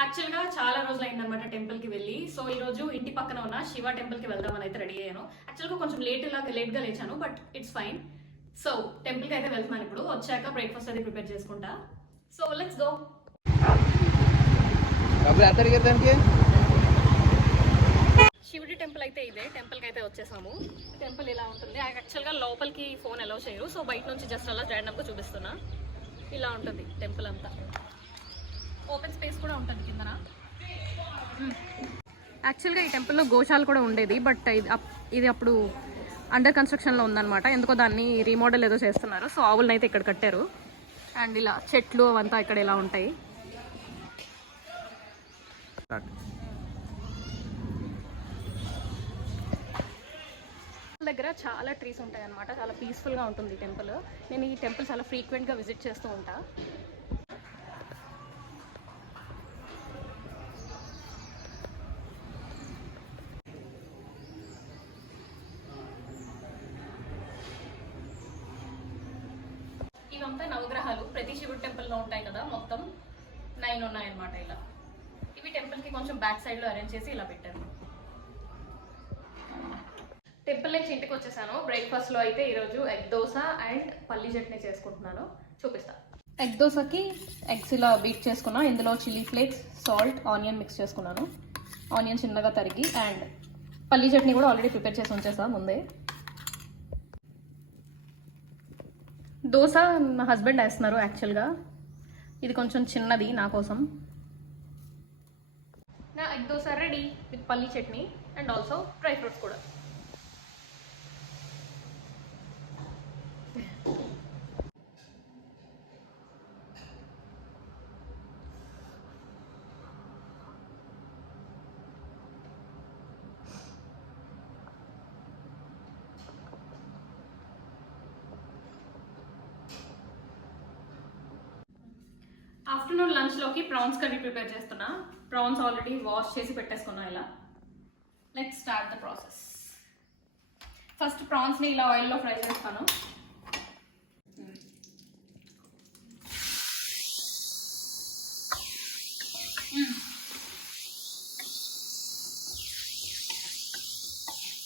యాక్చువల్గా చాలా రోజులు అయిందనమాట టెంపుల్కి వెళ్ళి. సో ఈ రోజు ఇంటి పక్కన ఉన్న శివ టెంపుల్కి వెళ్దామని అయితే రెడీ అయ్యాను. యాక్చువల్గా కొంచెం లేట్గా లేచాను, బట్ ఇట్స్ ఫైన్. సో టెంపుల్కి అయితే వెళ్తున్నాను. ఇప్పుడు వచ్చాక బ్రేక్ఫాస్ట్ అది ప్రిపేర్ చేసుకుంటా. So let's go. శివుడి టెంపుల్ అయితే ఇదే. టెంపుల్కి అయితే వచ్చేసాము. టెంపుల్ ఇలా ఉంటుంది. యాక్చువల్గా లోపలికి ఫోన్ అలౌ చేయరు. సో బయట నుంచి జస్ట్ అలా ర్యాండమ్గా చూపిస్తున్నా. ఇలా ఉంటుంది టెంపుల్ అంతా. ఓపెన్ స్పేస్ కూడా ఉంటుంది కిందన. యాక్చువల్గా ఈ టెంపుల్లో గోశాల కూడా ఉండేది, బట్ ఇది అప్పుడు అండర్ కన్స్ట్రక్షన్లో ఉందన్నమాట. ఎందుకో దాన్ని రీమోడల్ ఏదో చేస్తున్నారు. సో ఆవులను అయితే ఇక్కడ కట్టారు. అండ్ ఇలా చెట్లు అవంతా ఇక్కడ ఇలా ఉంటాయి. దగ్గర చాలా ట్రీస్ ఉంటాయి అన్నమాట. చాలా పీస్ఫుల్గా ఉంటుంది టెంపుల్. నేను ఈ టెంపుల్ చాలా ఫ్రీక్వెంట్గా విజిట్ చేస్తూ ఉంటా. ఇవంతా నవగ్రహాలు ప్రతి శివుడి టెంపుల్లో ఉంటాయి కదా, మొత్తం 9 ఉన్నాయన్నమాట. ఇలా ఇవి టెంపుల్కి కొంచెం బ్యాక్ సైడ్లో అరేంజ్ చేసి ఇలా పెట్టారు. టెంపుల్ నుంచి ఇంటికి వచ్చేసాను. బ్రేక్ఫాస్ట్లో అయితే ఈరోజు ఎగ్ దోశ అండ్ పల్లి చట్నీ చేసుకుంటున్నాను. చూపిస్తా. ఎగ్ దోశకి ఎగ్స్ ఇలా బీట్ చేసుకున్నా. ఇందులో chilli flakes, salt, onion mix చేసుకున్నాను. ఆనియన్ చిన్నగా తరిగి. అండ్ పల్లి చట్నీ కూడా ఆల్రెడీ ప్రిపేర్ చేసి ఉంచేసా ముందే. దోశ మా హస్బెండ్ వేస్తున్నారు యాక్చువల్గా. ఇది కొంచెం చిన్నది నా కోసం. నా ఎగ్ దోశ రెడీ విత్ పల్లి chutney and also dry fruits కూడా. ఆఫ్టర్నూన్ లంచ్లోకి ప్రాన్స్ కర్రీ ప్రిపేర్ చేస్తున్నా. ప్రాన్స్ ఆల్రెడీ వాష్ చేసి పెట్టేసుకున్నా. ఇలా let's start the process. First ప్రాన్స్ని ఇలా ఆయిల్లో ఫ్రై చేస్తాను.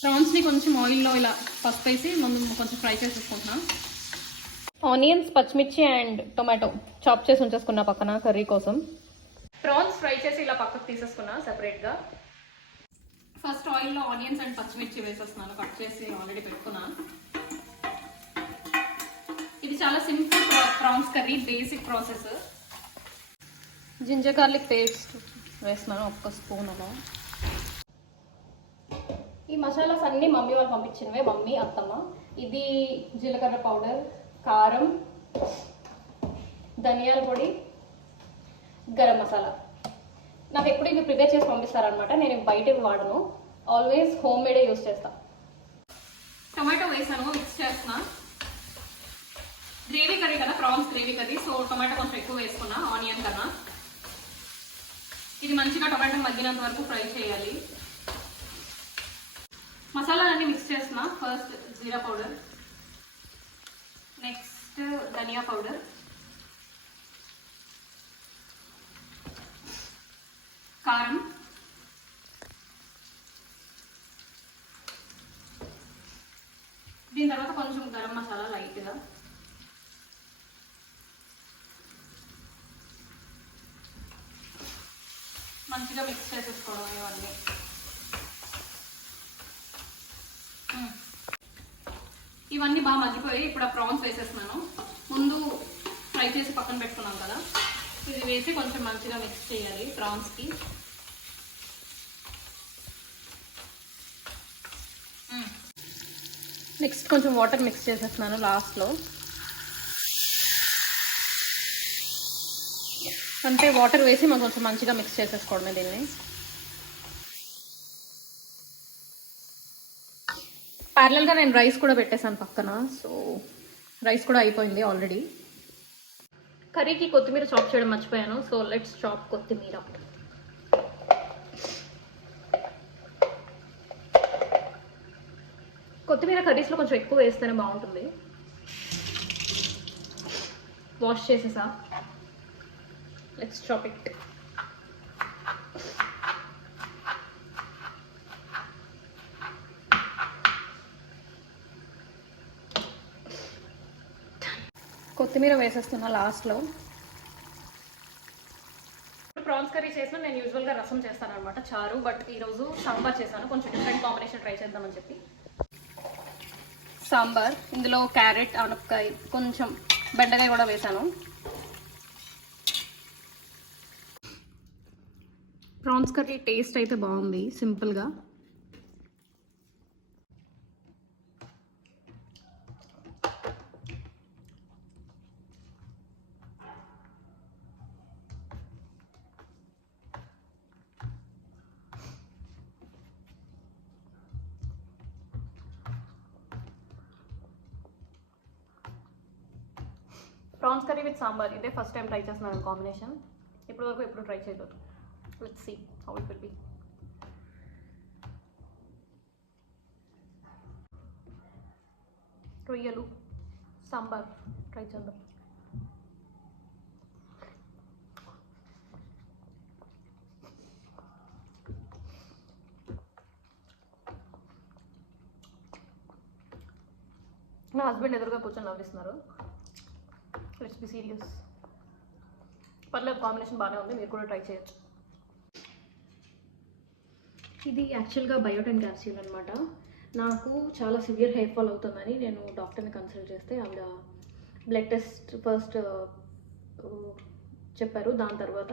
ప్రాన్స్ని కొంచెం ఆయిల్లో ఇలా పసుపు వేసి ముందు కొంచెం ఫ్రై చేసేసుకుంటున్నాను. ఆనియన్స్, పచ్చిమిర్చి అండ్ టొమాటో చాప్ చేసి ఉంచేసుకున్నా పక్కన కర్రీ కోసం. ప్రాన్స్ ఫ్రై చేసి ఇలా పక్కకు తీసేసుకున్నా సెపరేట్గా. ఫస్ట్ ఆయిల్లో ఆనియన్స్ అండ్ పచ్చిమిర్చి వేసేస్తున్నాను. కట్ చేసి ఆల్రెడీ పెట్టుకున్నాను. ఇది చాలా simple prawns curry, basic process. Ginger garlic paste వేస్తున్నాను, 1 స్పూన్ అలా. ఈ మసాలాస్ అన్నీ మమ్మీ వాళ్ళు పంపించినవే, మమ్మీ, అత్తమ్మ. ఇది జీలకర్ర పౌడర్, కారం, ధనియాల పొడి, గరం మసాలా. నాకు ఎప్పుడు ఇవి ప్రిపేర్ చేసి పంపిస్తారనమాట. నేను బయట వాడను, ఆల్వేస్ హోమ్ మేడే యూస్ చేస్తా. టొమాటో వేసాను, మిక్స్ చేస్తున్నా. గ్రేవీ కర్రీ కదా, prawns gravy curry. So tomato కొంచెం ఎక్కువ వేసుకున్నా ఆనియన్ కన్నా. ఇది మంచిగా టొమాటో మగ్గినంత వరకు ఫ్రై చేయాలి. మసాలాలన్నీ మిక్స్ చేస్తున్నా. ఫస్ట్ జీరా పౌడర్, నెక్స్ట్ ధనియా పౌడర్, కారం, దీని తర్వాత కొంచెం గరం మసాలా లైట్గా, మంచిగా మిక్స్ చేసేసుకోవడం ఇవన్నీ. ఇవన్నీ బాగా మగ్గిపోయి ఇప్పుడు ఆ ప్రాన్స్ వేసేస్తున్నాను. ముందు ఫ్రై చేసి పక్కన పెట్టుకున్నాం కదా, ఇది వేసి కొంచెం మంచిగా మిక్స్ చేయాలి ప్రాన్స్కి. నెక్స్ట్ కొంచెం వాటర్ మిక్స్ చేసేస్తున్నాను లాస్ట్లో. అంటే వాటర్ వేసి మనం కొంచెం మంచిగా మిక్స్ చేసేసుకోవడమే దీన్ని. ప్యారలల్గా నేను రైస్ కూడా పెట్టేశాను పక్కన. సో రైస్ కూడా అయిపోయింది ఆల్రెడీ. కర్రీకి కొత్తిమీర చాప్ చేయడం మర్చిపోయాను. సో లెట్స్ చాప్ కొత్తిమీర. కొత్తిమీర కర్రీస్లో కొంచెం ఎక్కువ వేస్తేనే బాగుంటుంది. వాష్ చేసేసా. Let's chop it. కొత్తిమీర వేసేస్తున్నా లాస్ట్లో. ప్రాన్స్ కర్రీ చేసిన నేను యూజువల్గా రసం చేస్తాను అనమాట, చారు. బట్ ఈరోజు సాంబార్ చేశాను, కొంచెం డిఫరెంట్ కాంబినేషన్ ట్రై చేద్దామని చెప్పి. సాంబార్, ఇందులో క్యారెట్, ఆనపకాయ, కొంచెం బెండకాయ కూడా వేసాను. ప్రాన్స్ కర్రీ టేస్ట్ అయితే బాగుంది, సింపుల్గా. ప్రాన్స్ కర్రీ విత్ సాంబార్ ఇదే ఫస్ట్ టైం ట్రై చేస్తున్నాను కాంబినేషన్. ఇప్పటివరకు ఎప్పుడు ట్రై చేయలేదు. Let's see how it will be. రొయ్యలు సాంబార్ ట్రై చేద్దాం. నా హస్బెండ్ ఎదురుగా కూర్చొని నవ్విస్తున్నారు. Let's be serious. పర్లేదు, కాంబినేషన్ బాగానే ఉంది, మీరు కూడా ట్రై చేయొచ్చు. ఇది యాక్చువల్గా బయోటిన్ క్యాప్సూల్ అనమాట. నాకు చాలా సివియర్ హెయిర్ ఫాల్ అవుతుందని నేను డాక్టర్ని కన్సల్ట్ చేస్తే ఆవిడ బ్లడ్ టెస్ట్ ఫస్ట్ చెప్పారు. దాని తర్వాత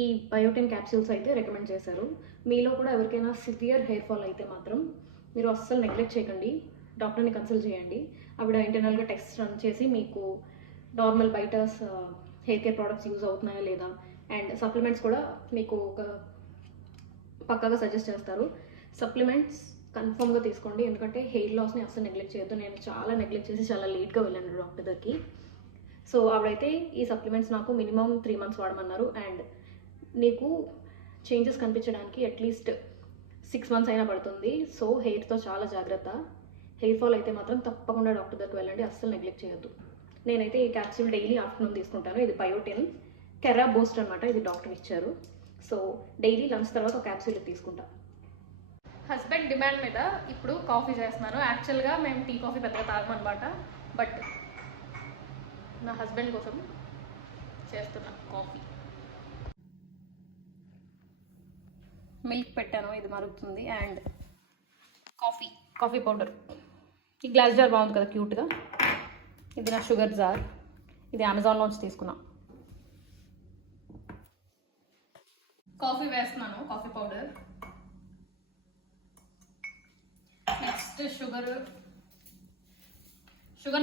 ఈ బయోటిన్ క్యాప్సూల్స్ అయితే రికమెండ్ చేశారు. మీలో కూడా ఎవరికైనా సివియర్ హెయిర్ ఫాల్ అయితే మాత్రం మీరు అస్సలు నెగ్లెక్ట్ చేయకండి, డాక్టర్ని కన్సల్ట్ చేయండి. ఆవిడ ఇంటర్నల్గా టెస్ట్ రన్ చేసి మీకు నార్మల్ బయట హెయిర్ కేర్ ప్రోడక్ట్స్ యూజ్ అవుతున్నాయా లేదా, అండ్ సప్లిమెంట్స్ కూడా మీకు ఒక పక్కాగా సజెస్ట్ చేస్తారు. సప్లిమెంట్స్ కన్ఫర్మ్గా తీసుకోండి, ఎందుకంటే హెయిర్ లాస్ని అస్సలు నెగ్లెక్ట్ చేయొద్దు. నేను చాలా నెగ్లెక్ట్ చేసి చాలా లేట్గా వెళ్ళాను డాక్టర్ దగ్గరికి. సో ఆవిడైతే ఈ సప్లిమెంట్స్ నాకు మినిమం 3 months వాడమన్నారు. అండ్ నీకు చేంజెస్ కనిపించడానికి అట్లీస్ట్ 6 months అయినా పడుతుంది. సో హెయిర్తో చాలా జాగ్రత్త. హెయిర్ ఫాల్ అయితే మాత్రం తప్పకుండా డాక్టర్ దగ్గరికి వెళ్ళండి, అస్సలు నెగ్లెక్ట్ చేయొద్దు. నేనైతే ఈ క్యాప్సూల్ డైలీ ఆఫ్టర్నూన్ తీసుకుంటాను. ఇది బయోటిన్ కెరా బూస్ట్ అనమాట, ఇది డాక్టర్ ఇచ్చారు. సో డైలీ లంచ్ తర్వాత ఒక క్యాప్సూల్ తీసుకుంటా. హస్బెండ్ డిమాండ్ మీద ఇప్పుడు కాఫీ చేస్తున్నాను. యాక్చువల్గా మేము టీ కాఫీ పెద్దగా తాగమన్నమాట, బట్ నా హస్బెండ్ కోసం చేస్తున్నా కాఫీ. మిల్క్ పెట్టాను, ఇది మరుగుతుంది. And coffee powder. ఈ గ్లాస్ జార్ బాగుంది కదా క్యూట్గా. ఇది నా షుగర్ జార్, ఇది అమెజాన్లోంచి తీసుకున్నా. కాఫీ వేస్తున్నాను, కాఫీ పౌడర్. నెక్స్ట్ షుగర్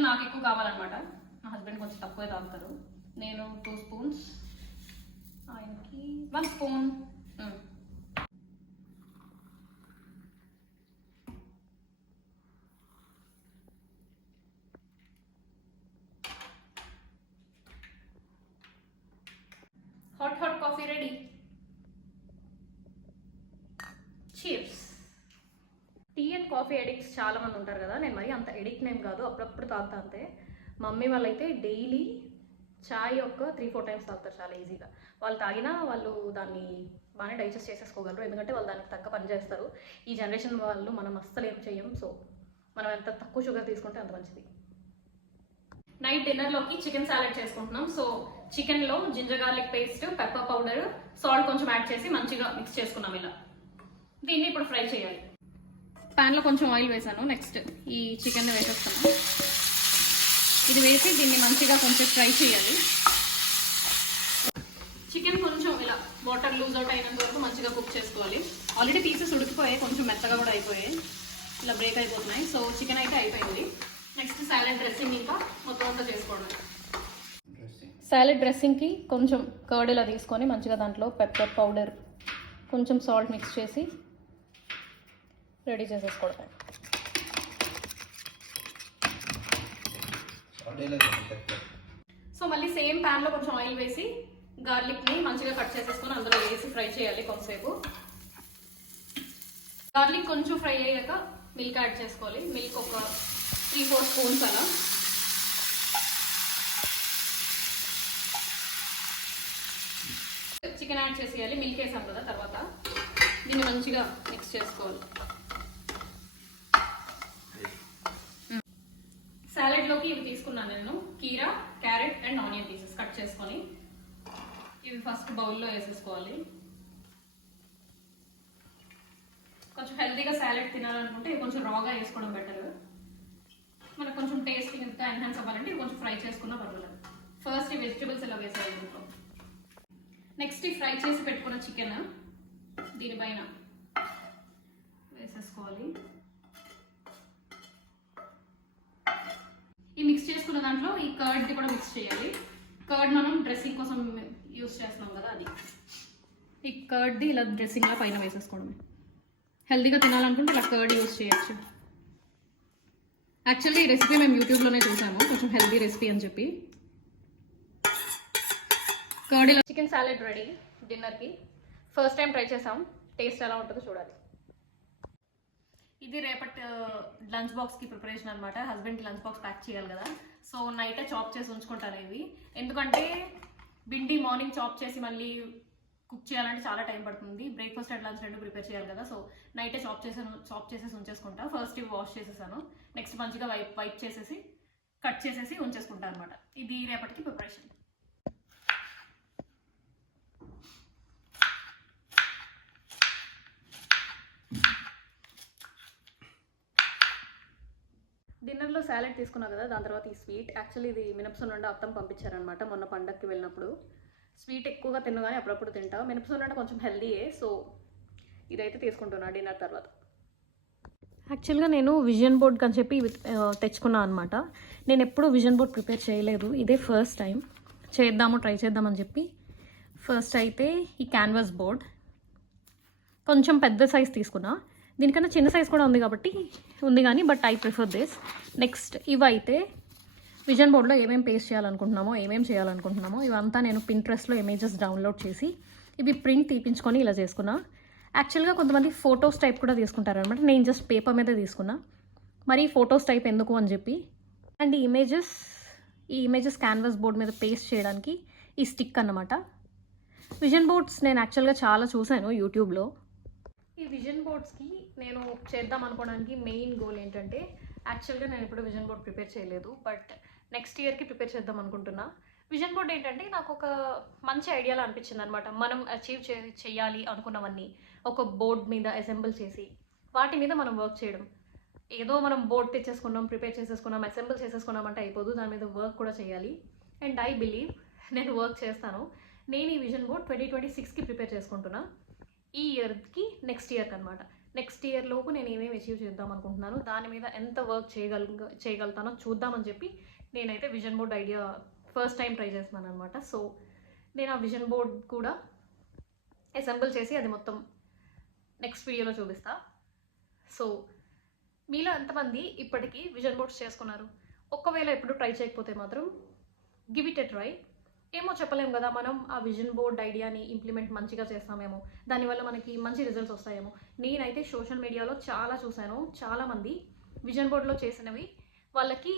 నాకు ఎక్కువ కావాలన్నమాట. నా హస్బెండ్ కొంచెం తక్కువే తాగుతారు. నేను 2 spoons, ఆయనకి 1 spoon. Hot coffee ready. Cheers. Tea and coffee addicts చాలా మంది ఉంటారు కదా. నేను మరి అంత ఎడిక్ట్ నేమ్ కాదు, అప్పుడప్పుడు తాగుతా అంతే. మమ్మీ వాళ్ళైతే డైలీ చాయ్ ఒక 3-4 times తాగుతారు చాలా ఈజీగా. వాళ్ళు తాగినా వాళ్ళు దాన్ని బాగానే డైజెస్ట్ చేసేసుకోగలరు, ఎందుకంటే వాళ్ళు దానికి తగ్గ పని చేస్తారు. ఈ జనరేషన్ వాళ్ళు మనం అస్సలు ఏం చెయ్యం. సో మనం ఎంత తక్కువ షుగర్ తీసుకుంటే అంత మంచిది. నైట్ డిన్నర్లోకి చికెన్ సాలెడ్ చేసుకుంటున్నాం. సో చికెన్లో ginger garlic paste, pepper powder, salt కొంచెం యాడ్ చేసి మంచిగా మిక్స్ చేసుకున్నాం. ఇలా దీన్ని ఇప్పుడు ఫ్రై చేయాలి. ప్యాన్లో కొంచెం ఆయిల్ వేసాను. నెక్స్ట్ ఈ చికెన్ వేసేస్తాను. ఇది వేసి దీన్ని మంచిగా కొంచెం ఫ్రై చేయాలి. చికెన్ కొంచెం ఇలా వాటర్ లూజ్ అవుట్ అయినంత వరకు మంచిగా కుక్ చేసుకోవాలి. ఆల్రెడీ పీసెస్ ఉడికిపోయాయి, కొంచెం మెత్తగా కూడా అయిపోయాయి, ఇలా బ్రేక్ అయిపోతున్నాయి. సో చికెన్ అయితే అయిపోయింది. నెక్స్ట్ సాలెడ్ డ్రెస్సింగ్ ఇంకా మొత్తం అంతా చేసుకోవడం. సాలెడ్ డ్రెస్సింగ్కి కొంచెం కర్డ్ ఇలా తీసుకొని మంచిగా దాంట్లో పెప్పర్ పౌడర్, కొంచెం సాల్ట్ మిక్స్ చేసి రెడీ చేసేసుకోవడం. సో మళ్ళీ సేమ్ ప్యాన్లో కొంచెం ఆయిల్ వేసి గార్లిక్ని మంచిగా కట్ చేసేసుకొని అందులో వేసి ఫ్రై చేయాలి కొంతసేపు. గార్లిక్ కొంచెం ఫ్రై అయ్యాక మిల్క్ యాడ్ చేసుకోవాలి. మిల్క్ ఒక 3-4 spoons అలా. చికెన్ యాడ్ చేసేయాలి. మిల్క్ వేసాం కదా తర్వాత. దీన్ని మంచిగా మిక్స్ చేసుకోవాలి. సాలెడ్లోకి బౌల్లోకి ఇవి తీసుకున్నాను నేను, కీరా, carrot and onion pieces cut చేసుకొని ఇవి ఫస్ట్ బౌల్లో వేసేసుకోవాలి. కొంచెం హెల్తీగా సాలెడ్ తినాలనుకుంటే ఇవి కొంచెం రాగా వేసుకోవడం బెటర్. మనకు కొంచెం టేస్ట్ ఇంకా ఎన్హాన్స్ అవ్వాలంటే ఇవి కొంచెం ఫ్రై చేసుకున్నా పర్వాలేదు. ఫస్ట్ ఈ వెజిటబుల్స్ ఇలా వేసేయాలి దీంట్లో. నెక్స్ట్ ఈ ఫ్రై చేసి పెట్టుకున్న చికెన్ దీనిపైన వేసేసుకోవాలి. ఈ మిక్స్ చేసుకున్న దాంట్లో ఈ కర్డ్ది కూడా మిక్స్ చేయాలి. కర్డ్ మనం డ్రెస్సింగ్ కోసం యూస్ చేస్తున్నాం కదా, అది ఈ కర్డ్ది ఇలా డ్రెస్సింగ్లా పైన వేసేసుకోవడమే. హెల్తీగా తినాలనుకుంటే ఇలా కర్డ్ యూస్ చేయొచ్చు. యాక్చువల్లీ ఈ రెసిపీ మేము యూట్యూబ్లోనే చూసాము, కొంచెం హెల్తీ రెసిపీ అని చెప్పి. కర్డ్ ఇలా చికెన్ సాలెడ్ రెడీ డిన్నర్కి. ఫస్ట్ టైం ట్రై చేసాం, టేస్ట్ ఎలా ఉంటుందో చూడాలి. ఇది రేపటి లంచ్ బాక్స్కి ప్రిపరేషన్ అనమాట. హస్బెండ్కి లంచ్ బాక్స్ ప్యాక్ చేయాలి కదా, సో నైటే చాప్ చేసి ఉంచుకుంటాను ఇవి. ఎందుకంటే భిండి మార్నింగ్ చాప్ చేసి మళ్ళీ కుక్ చేయాలంటే చాలా టైం పడుతుంది. బ్రేక్ఫాస్ట్ అండ్ లంచ్ రెండు ప్రిపేర్ చేయాలి కదా, సో నైటే చాప్ చేసేసి ఉంచేసుకుంటా. ఫస్ట్ ఇవి వాష్ చేసేసాను, నెక్స్ట్ మంచిగా వైప్ చేసేసి కట్ చేసేసి ఉంచేసుకుంటాను అనమాట. ఇది రేపటికి ప్రిపరేషన్. డిన్నర్లో సాలెడ్ తీసుకున్నా కదా, దాని తర్వాత ఈ స్వీట్. యాక్చువల్లీ ఇది మినపసున్నుండ అత్తం పంపించారనమాట మొన్న పండగకి వెళ్ళినప్పుడు. స్వీట్ ఎక్కువగా తిన్ను కానీ అప్పుడప్పుడు తింటా. మినపసున్నుండ కొంచెం హెల్దీయే, సో ఇదైతే తీసుకుంటున్నా డిన్నర్ తర్వాత. యాక్చువల్గా నేను విజన్ బోర్డ్ అని చెప్పి తెచ్చుకున్నాను అనమాట. నేను ఎప్పుడూ విజన్ బోర్డ్ ప్రిపేర్ చేయలేదు, ఇదే ఫస్ట్ టైం ట్రై చేద్దామని చెప్పి. ఫస్ట్ అయితే ఈ క్యాన్వాస్ బోర్డ్ కొంచెం పెద్ద సైజ్ తీసుకున్నా. దీనికన్నా చిన్న సైజ్ కూడా ఉంది కానీ but I prefer this. Next ఇవైతే విజన్ బోర్డ్లో ఏమేమి పేస్ట్ చేయాలనుకుంటున్నామో ఇవంతా నేను పింట్రెస్ట్లో ఇమేజెస్ డౌన్లోడ్ చేసి ఇవి ప్రింట్ తీపించుకొని ఇలా చేసుకున్నా. యాక్చువల్గా కొంతమంది ఫొటోస్ టైప్ కూడా తీసుకుంటారనమాట, నేను జస్ట్ పేపర్ మీద తీసుకున్నా. మరి ఫొటోస్ టైప్ ఎందుకు అని చెప్పి. అండ్ ఈ ఇమేజెస్ క్యాన్వాస్ బోర్డ్ మీద పేస్ట్ చేయడానికి ఈ స్టిక్ అన్నమాట. విజన్ బోర్డ్స్ నేను యాక్చువల్గా చాలా చూశాను యూట్యూబ్లో. ఈ విజన్ బోర్డ్స్కి నేను చేద్దాం అనుకోవడానికి మెయిన్ గోల్ ఏంటంటే, యాక్చువల్గా నేను ఇప్పుడు విజన్ బోర్డ్ ప్రిపేర్ చేయలేదు, బట్ నెక్స్ట్ ఇయర్కి ప్రిపేర్ చేద్దాం అనుకుంటున్నా. విజన్ బోర్డ్ ఏంటంటే నాకు ఒక మంచి ఐడియాలో అనిపించింది అనమాట. మనం అచీవ్ చేయాలి అనుకున్నవన్నీ ఒక బోర్డ్ మీద అసెంబుల్ చేసి వాటి మీద మనం వర్క్ చేయడం. ఏదో మనం బోర్డ్ తెచ్చేసుకున్నాం, ప్రిపేర్ చేసేసుకున్నాం, అసెంబుల్ చేసేసుకున్నాం అంటే అయిపోదు, దాని మీద వర్క్ కూడా చేయాలి. అండ్ ఐ బిలీవ్ నేను వర్క్ చేస్తాను. నేను ఈ విజన్ బోర్డ్ 2026కి ప్రిపేర్ చేసుకుంటున్నా. ఈ ఇయర్కి నెక్స్ట్ ఇయర్కి అనమాట. నెక్స్ట్ ఇయర్ లోపు నేను ఏమేమి అచీవ్ చేద్దాం అనుకుంటున్నాను, దాని మీద ఎంత వర్క్ చేయగలుగుతానో చూద్దామని చెప్పి నేనైతే vision board idea first time try చేస్తున్నాను అనమాట. సో నేను ఆ విజన్ బోర్డ్ కూడా అసెంబుల్ చేసి అది మొత్తం నెక్స్ట్ వీడియోలో చూపిస్తా. సో మీలో ఎంతమంది ఇప్పటికీ విజన్ బోర్డ్స్ చేసుకున్నారు? ఒకవేళ ఎప్పుడు ట్రై చేయకపోతే మాత్రం గివ్ ఇట్ ఎ ట్రై. ఏమో చెప్పలేము కదా, మనం ఆ విజన్ బోర్డ్ ఐడియాని ఇంప్లిమెంట్ మంచిగా చేస్తామేమో, దానివల్ల మనకి మంచి రిజల్ట్స్ వస్తాయేమో. నేనైతే సోషల్ మీడియాలో చాలా చూశాను, చాలామంది విజన్ బోర్డ్లో చేసినవి వాళ్ళకి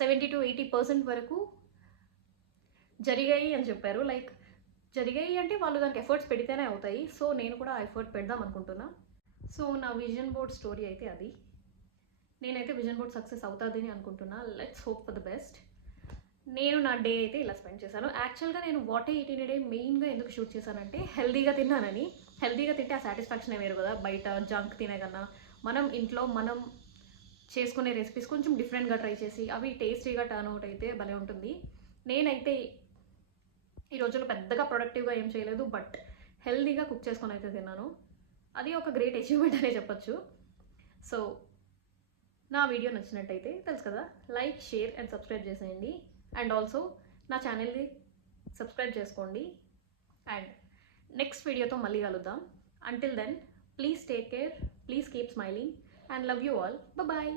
70 to 80% వరకు జరిగాయి అని చెప్పారు. లైక్ జరిగాయి అంటే వాళ్ళు దానికి ఎఫర్ట్స్ పెడితేనే అవుతాయి. సో నేను కూడా ఆ ఎఫర్ట్ పెడదాం అనుకుంటున్నా. సో నా విజన్ బోర్డ్ స్టోరీ అయితే అది. నేనైతే విజన్ బోర్డ్ సక్సెస్ అవుతుందని అనుకుంటున్నా. Let's hope for the best. నేను నా డే అయితే ఇలా స్పెండ్ చేశాను. యాక్చువల్గా నేను what a eat in day మెయిన్గా ఎందుకు షూట్ చేశానంటే హెల్తీగా తిన్నానని. హెల్తీగా తింటే ఆ సాటిస్ఫాక్షన్ వేరు కదా, బయట జంక్ తినే కన్నా మనం ఇంట్లో మనం చేసుకునే రెసిపీస్ కొంచెం డిఫరెంట్గా ట్రై చేసి అవి టేస్టీగా టర్న్ అవుట్ అయితే భలే ఉంటుంది. నేనైతే ఈ రోజుల్లో పెద్దగా ప్రొడక్టివ్గా ఏం చేయలేదు, బట్ హెల్తీగా కుక్ చేసుకొని అయితే తిన్నాను. అది ఒక గ్రేట్ అచీవ్మెంట్ అనే చెప్పొచ్చు. సో నా వీడియో నచ్చినట్టయితే తెలుసు కదా, లైక్, షేర్ అండ్ సబ్స్క్రైబ్ చేసేయండి. అండ్ ఆల్సో నా ఛానల్ని సబ్స్క్రైబ్ చేసుకోండి. అండ్ నెక్స్ట్ వీడియోతో మళ్ళీ కలుద్దాం. Until then please take care, please keep smiling and love you all. Bye.